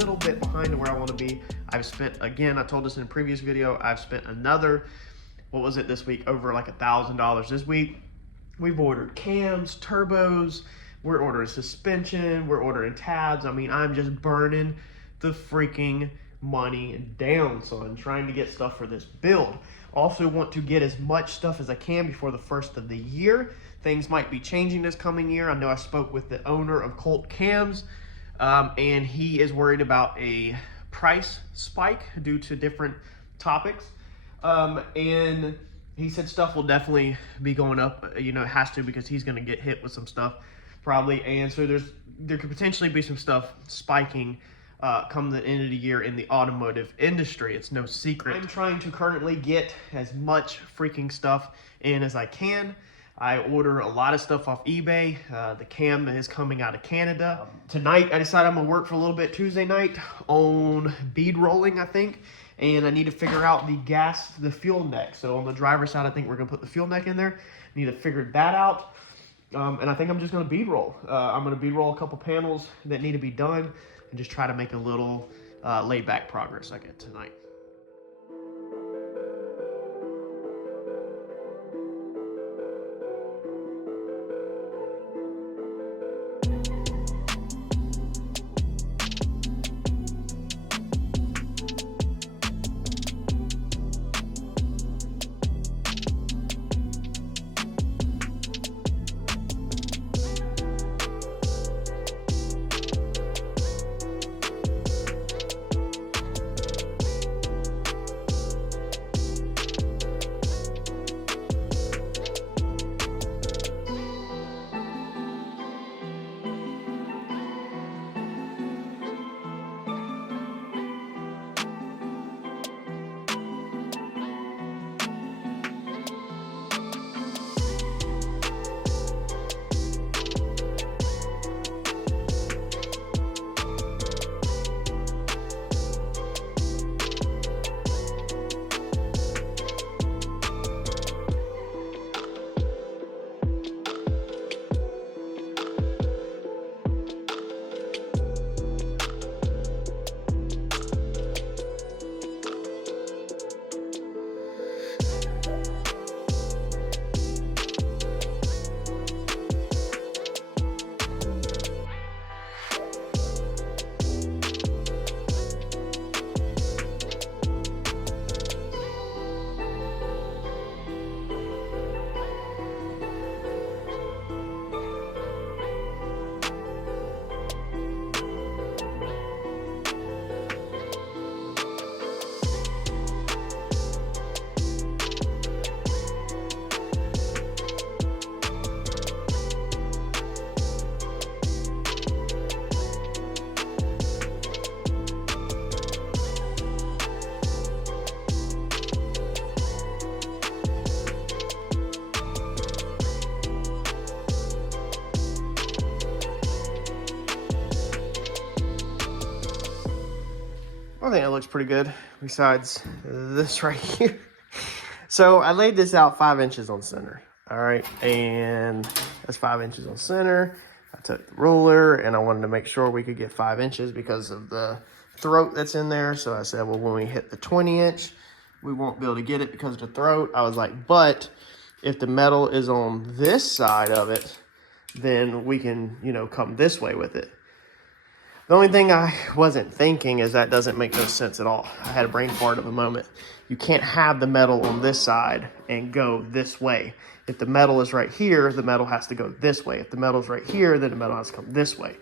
little bit behind where I want to be. I've spent, again, I told this in a previous video, I've spent another, what was it this week, over like $1,000 this week. We've ordered cams, turbos, we're ordering suspension, we're ordering tabs. I mean, I'm just burning the freaking money down, so I'm trying to get stuff for this build. Also want to get as much stuff as I can before the first of the year. Things might be changing this coming year. I know I spoke with the owner of Colt Cams, and he is worried about a price spike due to different topics. And he said stuff will definitely be going up. You know, it has to, because he's going to get hit with some stuff probably. And so there could potentially be some stuff spiking come the end of the year in the automotive industry. It's no secret. I'm trying to currently get as much freaking stuff in as I can. I order a lot of stuff off eBay. The cam is coming out of Canada. Tonight, I decided I'm gonna work for a little bit Tuesday night on bead rolling, I think. And I need to figure out the fuel neck. So on the driver's side, I think we're gonna put the fuel neck in there. Need to figure that out. And I think I'm just gonna bead roll. I'm gonna bead roll a couple panels that need to be done and just try to make a little laid back progress I get tonight. I think it looks pretty good, besides this right here. So I laid this out 5 inches on center. All right, and that's 5 inches on center. I took the ruler and I wanted to make sure we could get 5 inches because of the throat that's in there. So I said, well, when we hit the 20-inch, we won't be able to get it because of the throat. I was like, but if the metal is on this side of it, then we can, you know, come this way with it. The only thing I wasn't thinking is that doesn't make no sense at all. I had a brain fart of a moment. You can't have the metal on this side and go this way. If the metal is right here, the metal has to go this way. If the metal is right here, then the metal has to come this way.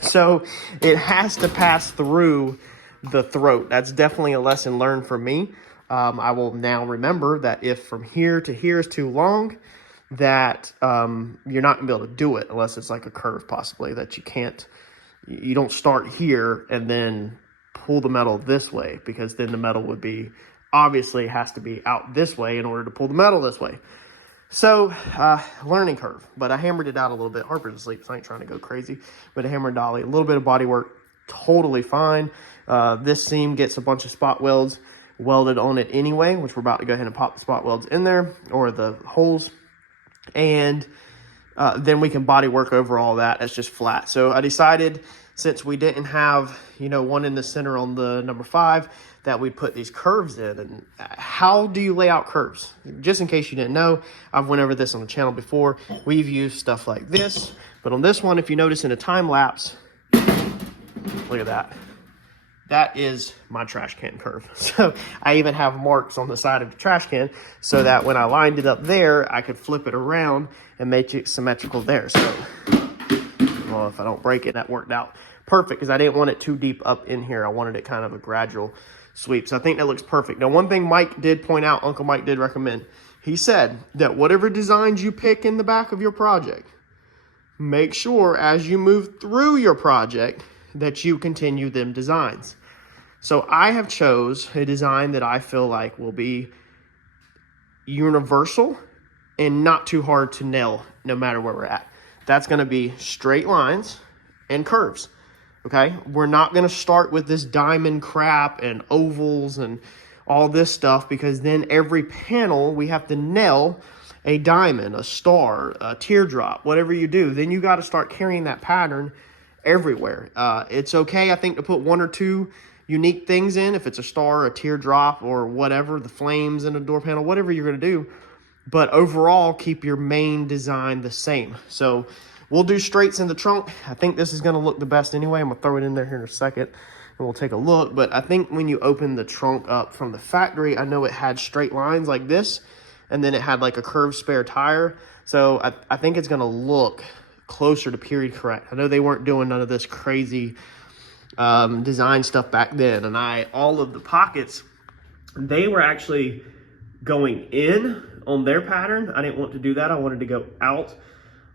So it has to pass through the throat. That's definitely a lesson learned for me. I will now remember that if from here to here is too long, that you're not gonna be able to do it unless it's like a curve possibly that you can't. You don't start here and then pull the metal this way, because then the metal would be, obviously has to be out this way in order to pull the metal this way. So, learning curve, but I hammered it out a little bit. Harper's asleep, so I ain't trying to go crazy. But I hammered dolly, a little bit of body work, totally fine. This seam gets a bunch of spot welds welded on it anyway, which we're about to go ahead and pop the spot welds in there, or the holes. And then we can body work over all that. It's just flat. So I decided, since we didn't have, you know, one in the center on the number 5, that we put these curves in. And how do you lay out curves? Just in case you didn't know, I've went over this on the channel before. We've used stuff like this, but on this one, if you notice in a time lapse, look at that. That is my trash can curve. So I even have marks on the side of the trash can so that when I lined it up there, I could flip it around and make it symmetrical there. So, well, if I don't break it, that worked out perfect because I didn't want it too deep up in here. I wanted it kind of a gradual sweep. So I think that looks perfect. Now, one thing Mike did point out, Uncle Mike did recommend, he said that whatever designs you pick in the back of your project, make sure as you move through your project that you continue them designs. So I have chose a design that I feel like will be universal and not too hard to nail no matter where we're at. That's going to be straight lines and curves. Okay, we're not going to start with this diamond crap and ovals and all this stuff, because then every panel we have to nail a diamond, a star, a teardrop, whatever you do. Then you got to start carrying that pattern everywhere. It's okay, I think, to put 1 or 2 unique things in, if it's a star, a teardrop, or whatever, the flames in a door panel, whatever you're going to do. But overall, keep your main design the same. So we'll do straights in the trunk. I think this is going to look the best anyway. I'm going to throw it in there here in a second, and we'll take a look. But I think when you open the trunk up from the factory, I know it had straight lines like this, and then it had like a curved spare tire. So I think it's going to look closer to period correct. I know they weren't doing none of this crazy design stuff back then. And all of the pockets, they were actually going in on their pattern. I didn't want to do that. I wanted to go out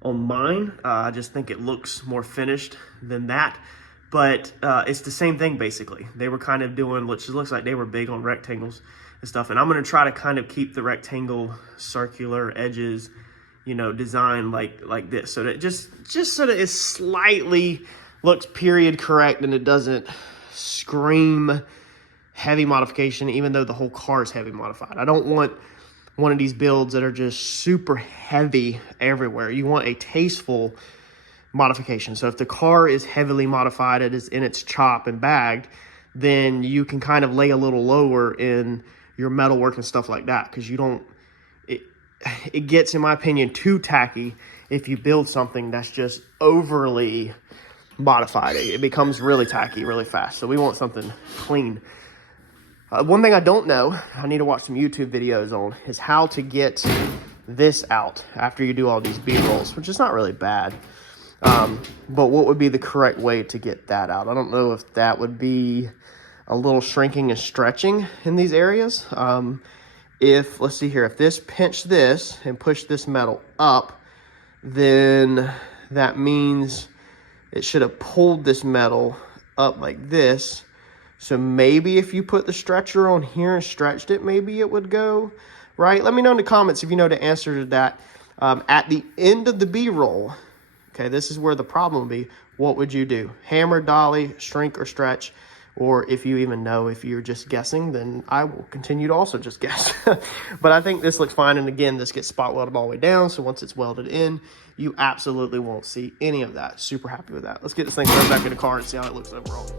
on mine. I just think it looks more finished than that. But it's the same thing, basically. They were kind of doing, which looks like they were big on rectangles and stuff. And I'm going to try to kind of keep the rectangle circular edges, you know, design like this. So that just so that it slightly looks period correct and it doesn't scream heavy modification, even though the whole car is heavy modified. I don't want one of these builds that are just super heavy everywhere. You want a tasteful modification. So if the car is heavily modified, it is in its chop and bagged, then you can kind of lay a little lower in your metalwork and stuff like that, because you don't, it gets, in my opinion, too tacky if you build something that's just overly modified. It becomes really tacky really fast. So we want something clean. One thing I don't know, I need to watch some YouTube videos on, is how to get this out after you do all these B-rolls, which is not really bad. But what would be the correct way to get that out? I don't know if that would be a little shrinking and stretching in these areas. Let's see here, if this pinched this and pushed this metal up, then that means it should have pulled this metal up like this. So maybe if you put the stretcher on here and stretched it, maybe it would go right. Let me know in the comments if you know the answer to that. At the end of the B-roll, okay, this is where the problem would be. What would you do? Hammer, dolly, shrink, or stretch? Or if you even know, if you're just guessing, then I will continue to also just guess. But I think this looks fine. And again, this gets spot welded all the way down. So once it's welded in, you absolutely won't see any of that. Super happy with that. Let's get this thing thrown back in the car and see how it looks overall.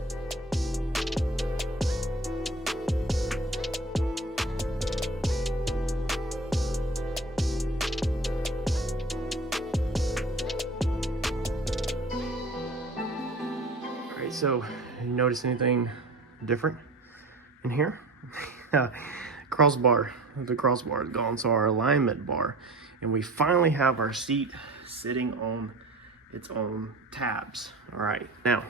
So, you notice anything different in here? Crossbar. The crossbar is gone, so our alignment bar. And we finally have our seat sitting on its own tabs. All right, now,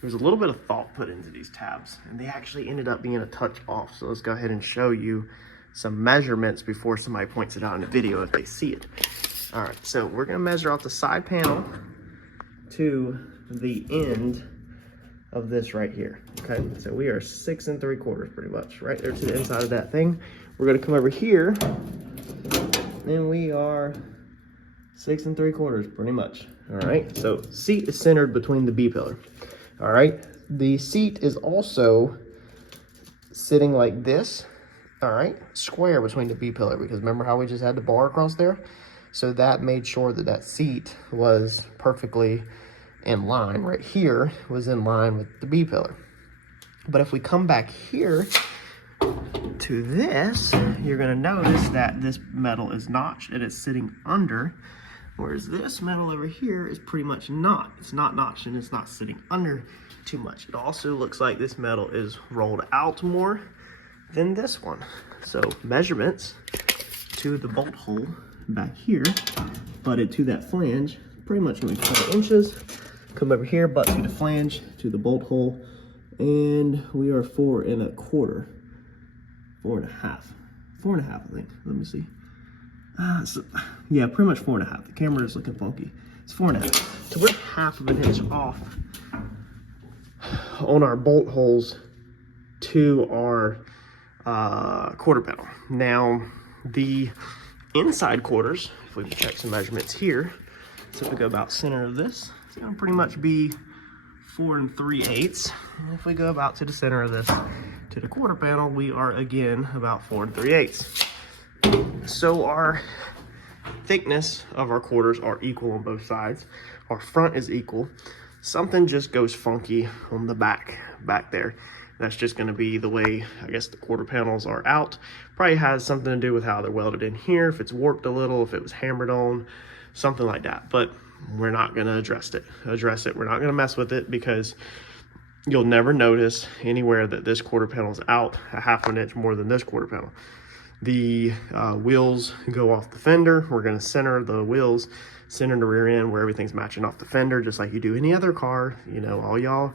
there's a little bit of thought put into these tabs, and they actually ended up being a touch off. So let's go ahead and show you some measurements before somebody points it out in the video if they see it. All right, so we're gonna measure out the side panel to the end of this right here. Okay, so we are 6 3/4 pretty much right there to the inside of that thing. We're going to come over here and we are 6 3/4 pretty much. All right, so seat is centered between the B pillar. All right, the seat is also sitting like this. All right, square between the B pillar, because remember how we just had the bar across there? So that made sure that that seat was perfectly in line. Right here was in line with the B pillar. But if we come back here to this, you're gonna notice that this metal is notched and it's sitting under, whereas this metal over here is pretty much not. It's not notched and it's not sitting under too much. It also looks like this metal is rolled out more than this one. So measurements to the bolt hole back here, butted to that flange, pretty much gonna be 4 inches. Come over here, butt to the flange, to the bolt hole, and we are 4 1/4, 4 1/2, 4 1/2, I think. Let me see. Yeah, pretty much 4 1/2. The camera is looking funky. It's 4 1/2. So we're 1/2 of an inch off on our bolt holes to our quarter panel. Now, the inside quarters, if we check some measurements here, so if we go about center of this, it's gonna pretty much be 4 3/8. And if we go about to the center of this, to the quarter panel, we are again about 4 3/8. So our thickness of our quarters are equal on both sides. Our front is equal. Something just goes funky on the back there. That's just gonna be the way, I guess, the quarter panels are out. Probably has something to do with how they're welded in here, if it's warped a little, if it was hammered on, something like that. But we're not gonna address it. We're not gonna mess with it, because you'll never notice anywhere that this quarter panel is out 1/2 inch more than this quarter panel. The wheels go off the fender. We're gonna center the wheels, center the rear end where everything's matching off the fender, just like you do any other car. You know, all y'all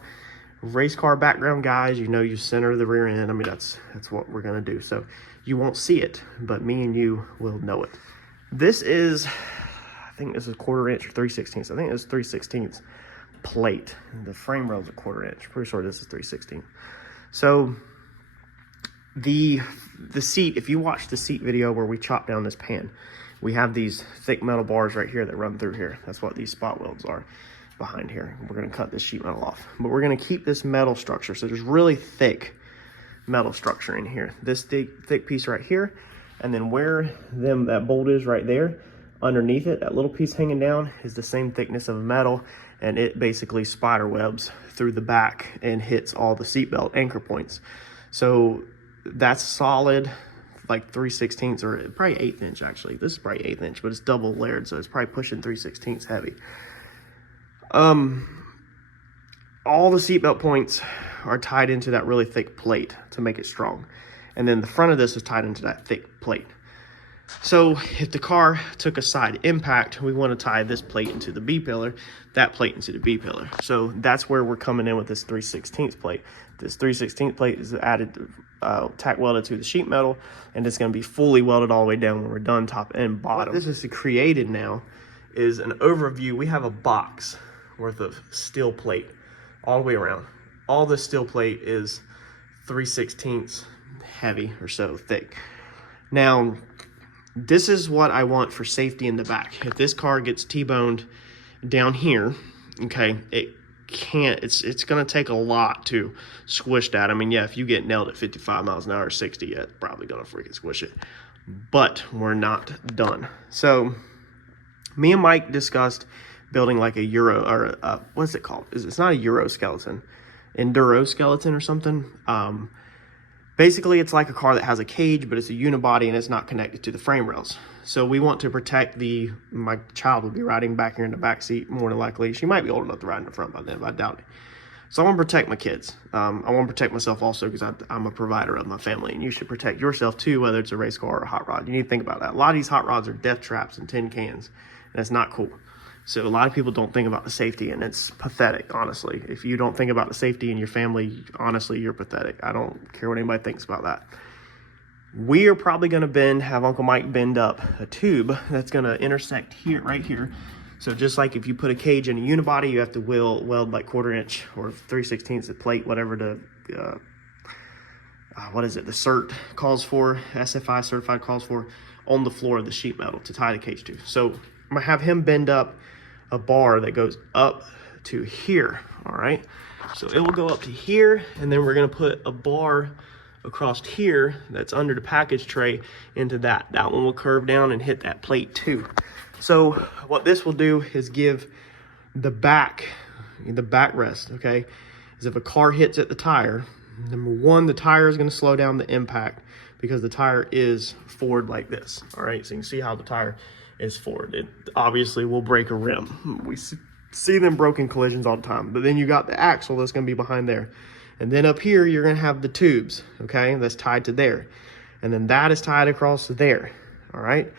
race car background guys, you know, you center the rear end. I mean, that's what we're gonna do. So you won't see it, but me and you will know it. This is, I think this is 1/4 inch or 3/16. I think it's 3/16 plate. The frame rail's a 1/4 inch. Pretty sure this is 3/16. So the seat, if you watch the seat video where we chop down this pan, we have these thick metal bars right here that run through here. That's what these spot welds are behind here. We're gonna cut this sheet metal off, but we're gonna keep this metal structure. So there's really thick metal structure in here. This thick piece right here, and then where that bolt is right there, underneath it, that little piece hanging down is the same thickness of metal, and it basically spider webs through the back and hits all the seatbelt anchor points. So that's solid, like 3/16 or probably 1/8 inch actually. This is probably 1/8 inch, but it's double layered, so it's probably pushing 3/16 heavy. All the seatbelt points are tied into that really thick plate to make it strong. And then the front of this is tied into that thick plate. So if the car took a side impact, we want to tie this plate into the B pillar, that plate into the B pillar. So that's where we're coming in with this 3/16 plate. This 3/16 plate is added, tack welded to the sheet metal, and it's going to be fully welded all the way down when we're done, top and bottom. What this is created now is an overview. We have a box worth of steel plate all the way around. All this steel plate is 3/16 heavy or so thick. Now, this is what I want for safety in the back. If this car gets T-boned down here, okay, it's gonna take a lot to squish that. I mean, yeah, if you get nailed at 55 miles an hour or 60, yeah, it's probably gonna freaking squish it. But we're not done. So me and Mike discussed building like a Euro, or what's it called? It's not a Euro skeleton, Enduro skeleton or something. Basically, it's like a car that has a cage, but it's a unibody and it's not connected to the frame rails. So we want to protect my child will be riding back here in the back seat, more than likely. She might be old enough to ride in the front by then, but I doubt it. So I want to protect my kids. I want to protect myself also, because I'm a provider of my family, and you should protect yourself too, whether it's a race car or a hot rod. You need to think about that. A lot of these hot rods are death traps and tin cans, and it's not cool. So a lot of people don't think about the safety, and it's pathetic, honestly. If you don't think about the safety in your family, honestly, you're pathetic. I don't care what anybody thinks about that. We are probably going to have Uncle Mike bend up a tube that's going to intersect here, right here. So just like if you put a cage in a unibody, you have to weld like 1/4 inch or 3/16 of plate, whatever the what is it, the cert calls for, SFI certified calls for, on the floor of the sheet metal to tie the cage to. So I'm gonna have him bend up a bar that goes up to here. All right, so it will go up to here, and then we're gonna put a bar across here that's under the package tray into that one will curve down and hit that plate too. So what this will do is give the back the backrest, okay, is if a car hits at the tire, number one, the tire is going to slow down the impact because the tire is forward like this. All right, so you can see how the tire is forward. It obviously will break a rim. We see them broken collisions all the time. But then you got the axle that's going to be behind there. And then up here, you're going to have the tubes, okay, that's tied to there. And then that is tied across to there, all right?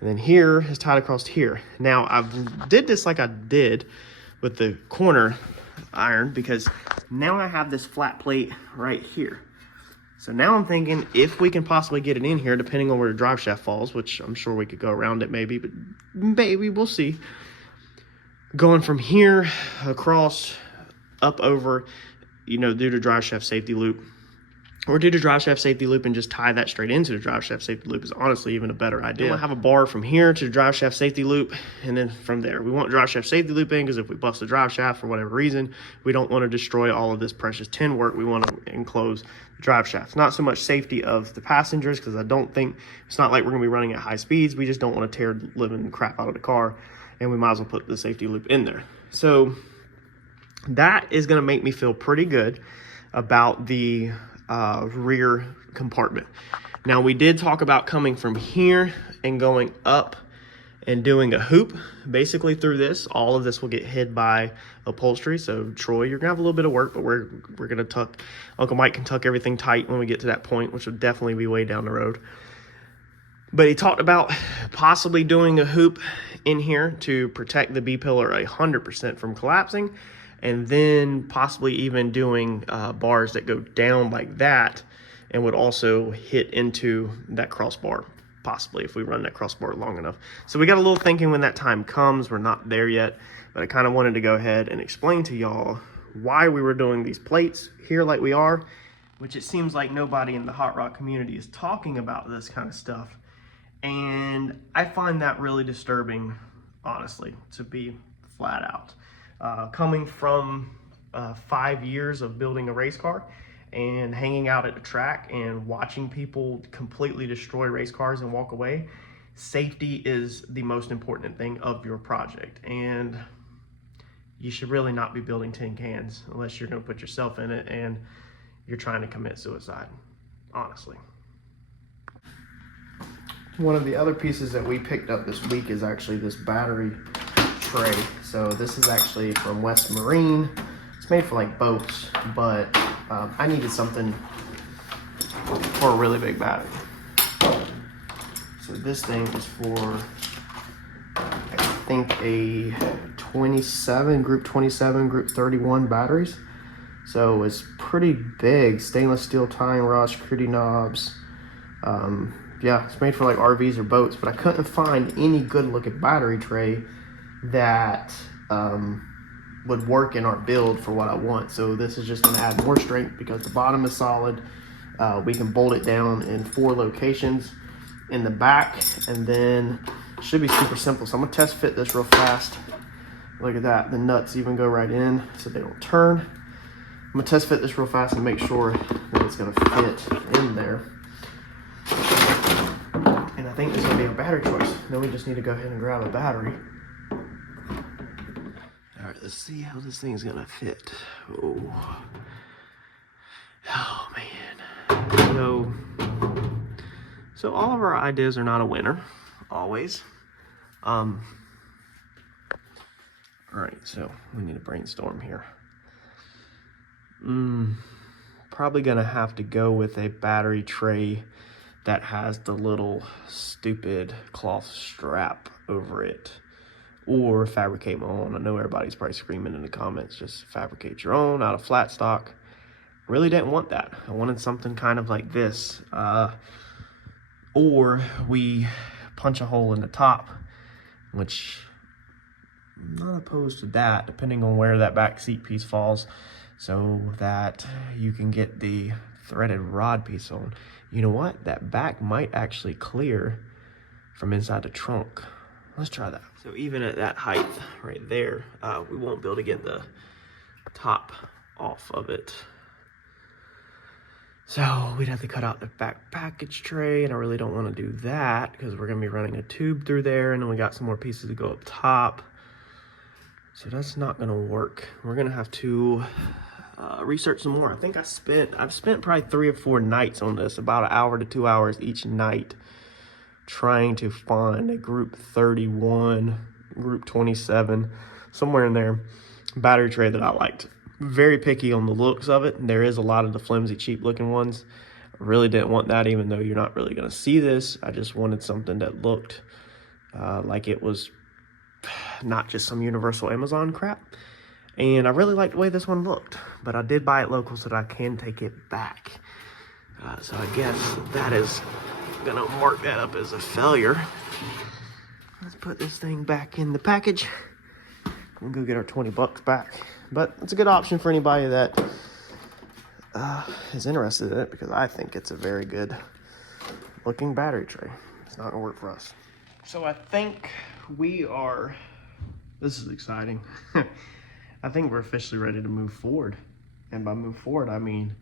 And then here is tied across to here. Now, I did this like I did with the corner iron because now I have this flat plate right here. So now I'm thinking if we can possibly get it in here, depending on where the drive shaft falls, which I'm sure we could go around it maybe, but maybe we'll see. Going from here across, up over, you know, do the drive shaft safety loop, or do the drive shaft safety loop and just tie that straight into the drive shaft safety loop is honestly even a better idea. We'll have a bar from here to the drive shaft safety loop, and then from there. We want drive shaft safety loop in because if we bust the drive shaft for whatever reason, we don't want to destroy all of this precious tin work. We want to enclose the drive shaft. Not so much safety of the passengers, because I don't think, it's not like we're going to be running at high speeds. We just don't want to tear the living crap out of the car, and we might as well put the safety loop in there. So that is going to make me feel pretty good about the rear compartment. Now, we did talk about coming from here and going up and doing a hoop basically through this. All of this will get hid by upholstery. So Troy, you're gonna have a little bit of work, but we're gonna tuck, Uncle Mike can tuck everything tight when we get to that point, which will definitely be way down the road. But he talked about possibly doing a hoop in here to protect the B-pillar 100% from collapsing, and then possibly even doing bars that go down like that and would also hit into that crossbar, possibly if we run that crossbar long enough. So we got a little thinking when that time comes. We're not there yet, but I kind of wanted to go ahead and explain to y'all why we were doing these plates here like we are, which it seems like nobody in the hot rod community is talking about this kind of stuff. And I find that really disturbing, honestly, to be flat out. Coming from 5 years of building a race car and hanging out at the track and watching people completely destroy race cars and walk away, safety is the most important thing of your project. And you should really not be building tin cans unless you're going to put yourself in it and you're trying to commit suicide, honestly. One of the other pieces that we picked up this week is actually this battery tray. So this is actually from West Marine. It's made for like boats, but I needed something for a really big battery. So this thing is for, I think, a 27, group 27, group 31 batteries. So it's pretty big, stainless steel tying rods, screwy knobs. Yeah, it's made for like RVs or boats, but I couldn't find any good looking battery tray that would work in our build for what I want. So this is just gonna add more strength because the bottom is solid. We can bolt it down in 4 locations in the back, and then it should be super simple. So I'm gonna test fit this real fast. Look at that, the nuts even go right in so they don't turn. I'm gonna test fit this real fast and make sure that it's gonna fit in there. And I think this is gonna be our battery choice. Then we just need to go ahead and grab a battery. All right, let's see how this thing's gonna fit. Oh man. So all of our ideas are not a winner, always. All right, so we need to brainstorm here. Probably gonna have to go with a battery tray that has the little stupid cloth strap over it, or fabricate my own. I know everybody's probably screaming in the comments, just fabricate your own out of flat stock. Really didn't want that. I wanted something kind of like this, or we punch a hole in the top, which I'm not opposed to that, depending on where that back seat piece falls, so that you can get the threaded rod piece on. You know what? That back might actually clear from inside the trunk. Let's try that. So even at that height right there, we won't be able to get the top off of it. So we'd have to cut out the back package tray, and I really don't want to do that because we're going to be running a tube through there, and then we got some more pieces to go up top. So that's not gonna work. We're gonna have to research some more. I think I've spent probably 3 or 4 nights on this, about an hour to 2 hours each night, trying to find a group 31, group 27, somewhere in there, battery tray that I liked. Very picky on the looks of it. There is a lot of the flimsy, cheap looking ones. I really didn't want that, even though you're not really gonna see this. I just wanted something that looked like it was not just some universal Amazon crap. And I really liked the way this one looked, but I did buy it local so that I can take it back. So I guess that is gonna mark that up as a failure. Let's put this thing back in the package. We'll go get our 20 bucks back. But it's a good option for anybody that is interested in it, because I think it's a very good looking battery tray. It's not gonna work for us. So I think this is exciting. I think we're officially ready to move forward. And by move forward, I mean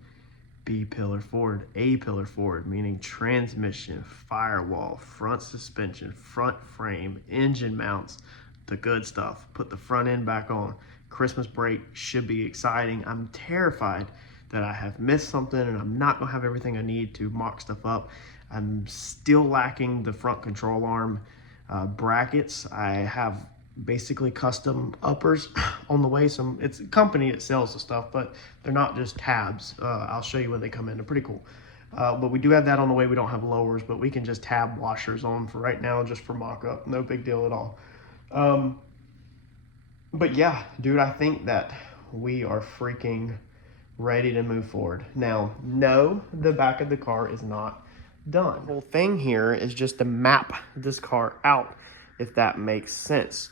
B pillar forward, A pillar forward, meaning transmission, firewall, front suspension, front frame, engine mounts, the good stuff. Put the front end back on. Christmas break should be exciting. I'm terrified that I have missed something and I'm not gonna have everything I need to mock stuff up. I'm still lacking the front control arm brackets. I have basically custom uppers on the way. It's a company that sells the stuff, but they're not just tabs. I'll show you when they come in. They're pretty cool. But we do have that on the way. We don't have lowers, but we can just tab washers on for right now, just for mock-up. No big deal at all. But yeah, dude, I think that we are freaking ready to move forward. Now, no, the back of the car is not done. The whole thing here is just to map this car out, if that makes sense.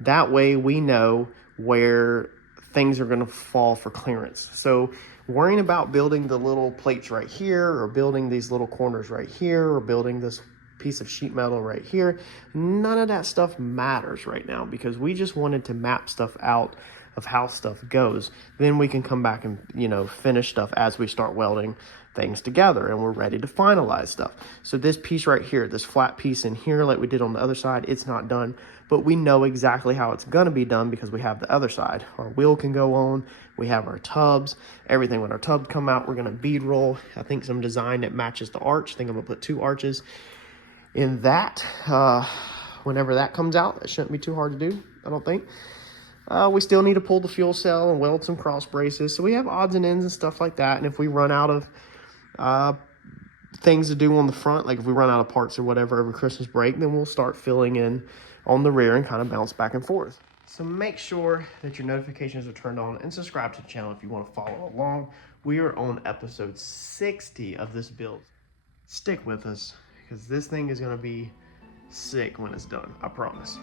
That way we know where things are gonna fall for clearance. So worrying about building the little plates right here, or building these little corners right here, or building this piece of sheet metal right here, none of that stuff matters right now, because we just wanted to map stuff out of how stuff goes. Then we can come back and, you know, finish stuff as we start welding things together and we're ready to finalize stuff. So this piece right here, this flat piece in here, like we did on the other side, it's not done, but we know exactly how it's gonna be done because we have the other side. Our wheel can go on, we have our tubs, everything. When our tubs come out, we're gonna bead roll, I think, some design that matches the arch. I think I'm gonna put 2 arches in that. Whenever that comes out, it shouldn't be too hard to do, I don't think. We still need to pull the fuel cell and weld some cross braces. So we have odds and ends and stuff like that. And if we run out of things to do on the front, like if we run out of parts or whatever over Christmas break, then we'll start filling in on the rear and kind of bounce back and forth. So make sure that your notifications are turned on and subscribe to the channel if you want to follow along. We are on episode 60 of this build. Stick with us, because this thing is going to be sick when it's done, I promise.